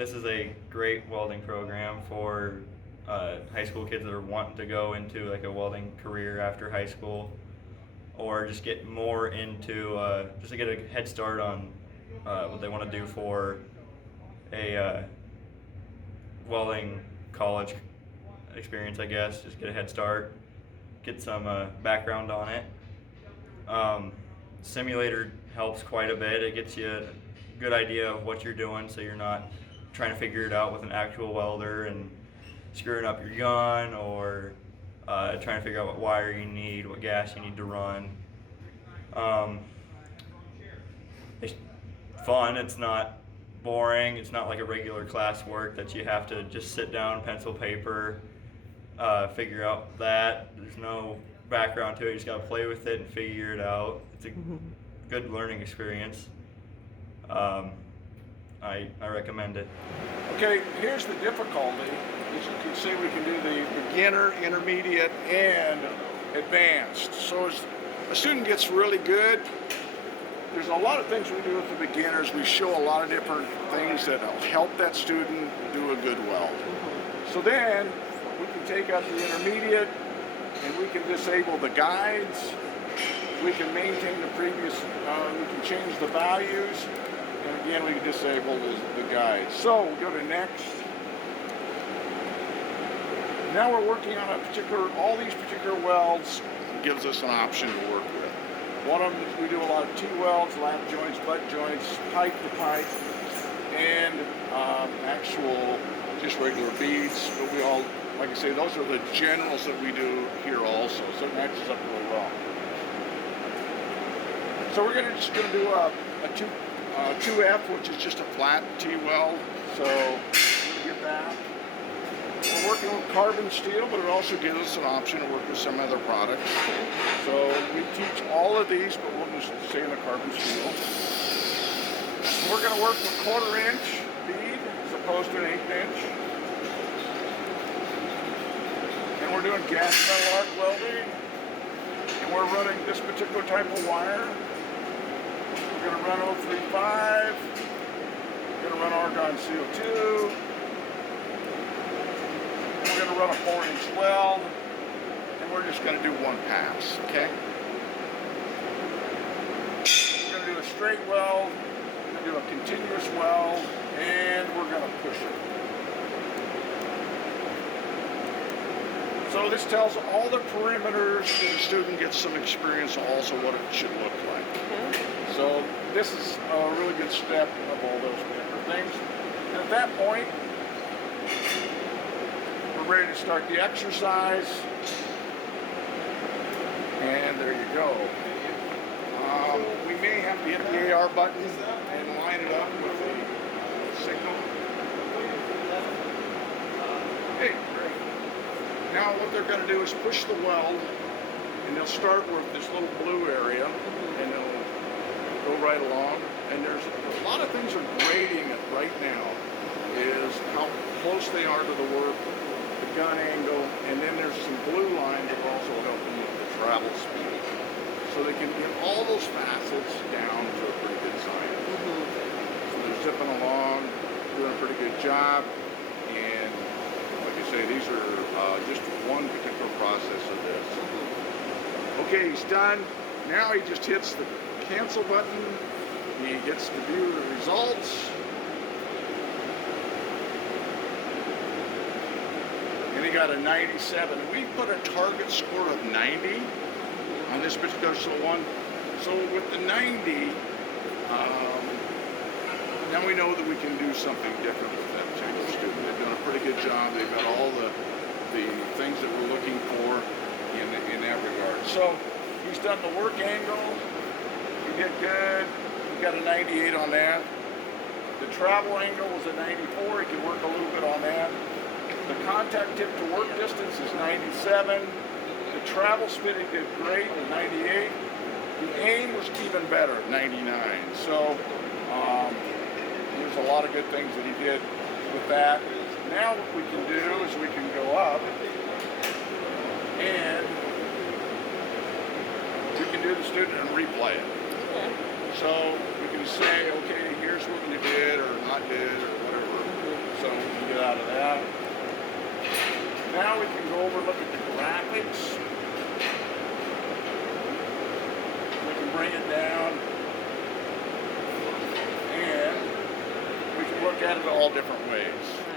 this is a great welding program for high school kids that are wanting to go into like a welding career after high school, or just get more into just to get a head start on what they want to do for a welding college experience, I guess. Just get a head start, get some background on it. Simulator helps quite a bit. It gets you a good idea of what you're doing, so you're not trying to figure it out with an actual welder and screwing up your gun, or trying to figure out what wire you need, what gas you need to run. It's fun. It's not boring. It's not like a regular class work that you have to just sit down, pencil, paper, figure out that. There's no background to it. You just got to play with it and figure it out. It's a good learning experience. I recommend it. Okay, here's the difficulty. As you can see, we can do the beginner, intermediate, and advanced. So as a student gets really good, there's a lot of things we do with the beginners. We show a lot of different things that will help that student do a good weld. So then we can take out the intermediate and we can disable the guides. We can maintain the previous, we can change the values. And again, we can disable the guides. So we go to next. Now we're working on all these particular welds gives us an option to work with. One of them is we do a lot of T-welds, lap joints, butt joints, pipe to pipe, and actual just regular beads. But we all, like I say, those are the generals that we do here also. So it matches up really well. So we're just going to do a 2F, which is just a flat T-weld. So we'll get that. We're working with carbon steel, but it also gives us an option to work with some other products. So we teach all of these, but we'll just stay in the carbon steel. We're going to work with 1/4 inch bead as opposed to an 1/8 inch. And we're doing gas metal arc welding. And we're running this particular type of wire. We're going to run 035. We're going to run argon CO2. We're going to run a 4-inch weld, and we're just going to do one pass, okay? We're going to do a straight weld, we're going to do a continuous weld, and we're going to push it. So this tells all the perimeters, so the student gets some experience also what it should look like. So this is a really good step of all those different things. And at that point, ready to start the exercise, and there you go. We may have to hit the AR button and line it up with the signal. Hey, great. Now what they're going to do is push the weld, and they'll start with this little blue area, and they'll go right along. And there's a lot of things are grading it right now, is how close they are to the work, gun angle, and then there's some blue lines that are also helping with the travel speed. So they can get all those facets down to a pretty good science. So they're zipping along, doing a pretty good job, and like I say, these are just one particular process of this. Okay, he's done. Now he just hits the cancel button. He gets to view the results. And he got a 97. We put a target score of 90 on this particular one. So with the 90, now we know that we can do something different with that particular student. They've done a pretty good job. They've got all the things that we're looking for in that regard. So he's done the work angle. He did good. He got a 98 on that. The travel angle was a 94. He could work a little bit on that. The contact tip to work distance is 97. The travel speed he did great at 98. The aim was even better at 99. So there's a lot of good things that he did with that. Now what we can do is we can go up and we can do the student and replay it. So we can say, okay, here's what you did or not did or whatever. now we can go over and look at the graphics. We can bring it down, and we can look at it all different ways.